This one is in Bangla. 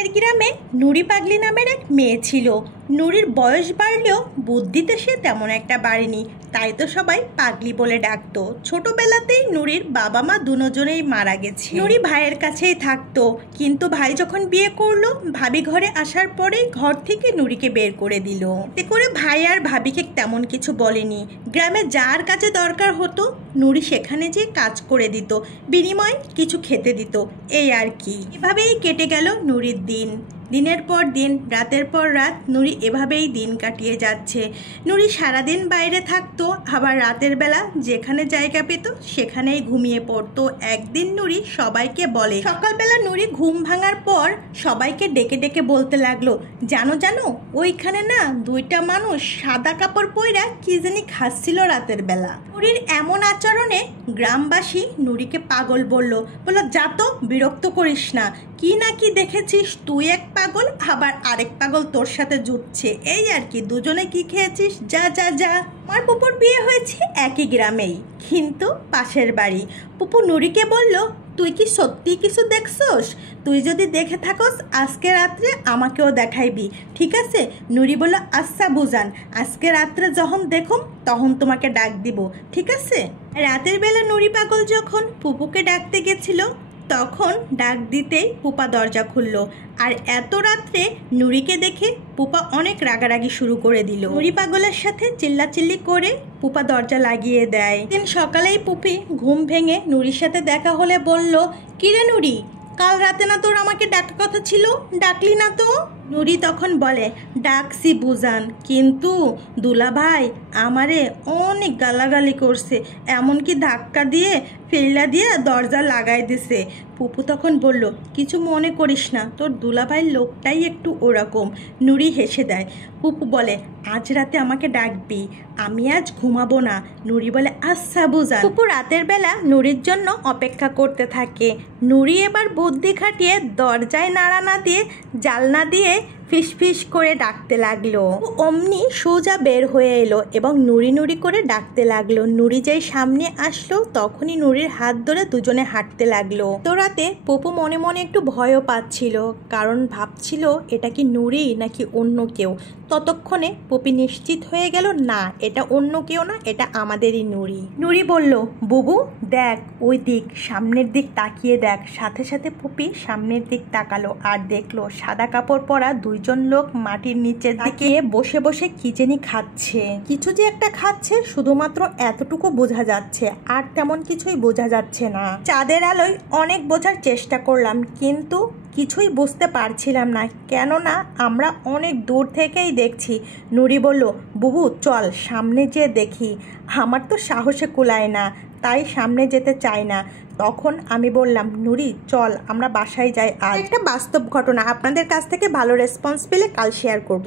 পাশের গ্রামে নুরি পাগলি নামের এক মেয়ে ছিল। নুরির বয়স বাড়লেও বুদ্ধিতে সে তেমন একটা বাড়েনি, তাই তো সবাই পাগলি বলে ডাকতো। ছোটবেলাতেই নুরির বাবা মা দুজনেই মারা গেছে। নুরি ভাইয়ের কাছেই থাকতো, কিন্তু ভাই যখন বিয়ে করলো, ভাবি ঘরে আসার পরেই ঘর থেকে নুরিকে বের করে দিল। এতে করে ভাই আর ভাবিকে তেমন কিছু বলেনি। গ্রামে যার কাছে দরকার হতো নুরি সেখানে যেয়ে কাজ করে দিত, বিনিময়ে কিছু খেতে দিত, এই আর কি। এভাবেই কেটে গেল নুরির দিন। দিনের পর দিন, রাতের পর রাত নুরি এভাবেই দিন কাটিয়ে যাচ্ছে। নুরি সারাদিন বাইরে থাকতো, আবার রাতের বেলা যেখানে জায়গা পেত সেখানেই ঘুমিয়ে পড়তো। একদিন নুরি সবাইকে বলে, সকালবেলা নুরি ঘুম ভাঙার পর সবাইকে ডেকে ডেকে বলতে লাগলো, জানো জানো ওইখানে না দুইটা মানুষ সাদা কাপড় পইরা কি জানি খাচ্ছিল রাতের বেলা। নুরির এমন আচরণে গ্রামবাসী নুরিকে পাগল বলল, যা তো বিরক্ত করিস না, কি না কি দেখেছিস, তুই এক পাগল আবার আরেক পাগল তোর সাথে জুটছে, এই আর কি, দুজনে কি খেয়েছিস, যা যা যা। আমার পুপুর বিয়ে হয়েছে একই গ্রামেই, কিন্তু পাশের বাড়ি। পুপু নুরিকে বলল, তুই কি সত্যি কিছু দেখছস? তুই যদি দেখে থাকস আজকে রাত্রে আমাকেও দেখাইবি, ঠিক আছে? নুরি বলল, আচ্ছা বুঝান, আজকে রাত্রে যখন দেখুম তখন তোমাকে ডাক দিব, ঠিক আছে? রাতের বেলা নুরি পাগল যখন পুপুকে ডাকতে গেছিল, তখন ডাক দিতেই পুপা দরজা খুলল। আর এত রাত্রে নুরিকে দেখে পুপা অনেক রাগারাগি শুরু করে দিল। নুরি পাগলের সাথে চিল্লাচিল্লি করে পুপা দরজা লাগিয়ে দেয়। দিন সকালেই পুপি ঘুম ভেঙে নুরির সাথে দেখা হলে বলল, কিরে নুরি, কাল রাতে না তোর আমাকে ডাকার কথা ছিল, ডাকলি না তো? নুরি তখন বলে, ডাকছি বুঝান, কিন্তু দুলাভাই আমারে অনেক গালাগালি করছে, এমনকি ধাক্কা দিয়ে ফেলা দিয়ে দরজা লাগাই দিছে। পুপু তখন বলল, কিছু মনে করিস না, তোর দুলাভাইয়ের লোকটাই একটু ওরকম। নুরি হেসে দেয়। পুপু বলে, আজ রাতে আমাকে ডাকবি, আমি আজ ঘুমাবো না। নুরি বলে, আচ্ছা বুঝান। পুপু রাতের বেলা নুরির জন্য অপেক্ষা করতে থাকে। নুরি এবার বুদ্ধি খাটিয়ে দরজায় নাড়া না দিয়ে জালনা দিয়ে ফিস ফিস করে ডাকতে লাগলো। অমনি সোজা বের হয়ে এলো এবং নুরি নুরি করে ডাকতে লাগলো। নুরি যেই সামনে আসলো তখনই নুরির হাত ধরে দুজনে হাঁটতে লাগলো। তো রাতে পুপু মনে মনে একটু ভয়ও পাচ্ছিল, কারণ ভাবছিল এটা কি নুরি নাকি অন্য কেউ। ততক্ষণে পুপি নিশ্চিত হয়ে গেল, না এটা অন্য কেউ না, এটা আমাদেরই নুরি। নুরি বলল, বুবু দেখ ওই দিক, সামনের দিক তাকিয়ে দেখ। সাথে সাথে পুপি সামনের দিক তাকালো আর দেখলো সাদা কাপড় পরা দুইজন লোক মাটির নিচে তাকিয়ে বসে বসে কি জানি খাচ্ছে। কিছু যে একটা খাচ্ছে শুধুমাত্র এতটুকু বোঝা যাচ্ছে, আর তেমন কিছুই বোঝা যাচ্ছে না। চাঁদের আলোয় অনেক বোঝার চেষ্টা করলাম, কিন্তু কিছুই বুঝতে পারছিলাম না, কেননা আমরা অনেক দূর থেকেই দেখছি। নুরি বলল, বুবু চল সামনে যেয়ে দেখি। আমার তো সাহসে কুলায় না, তাই সামনে যেতে চাই না। তখন আমি বললাম, নুরি চল আমরা বাসায় যাই। আজ একটা বাস্তব ঘটনা, আপনাদের কাছ থেকে ভালো রেসপন্স পেলে কাল শেয়ার করব।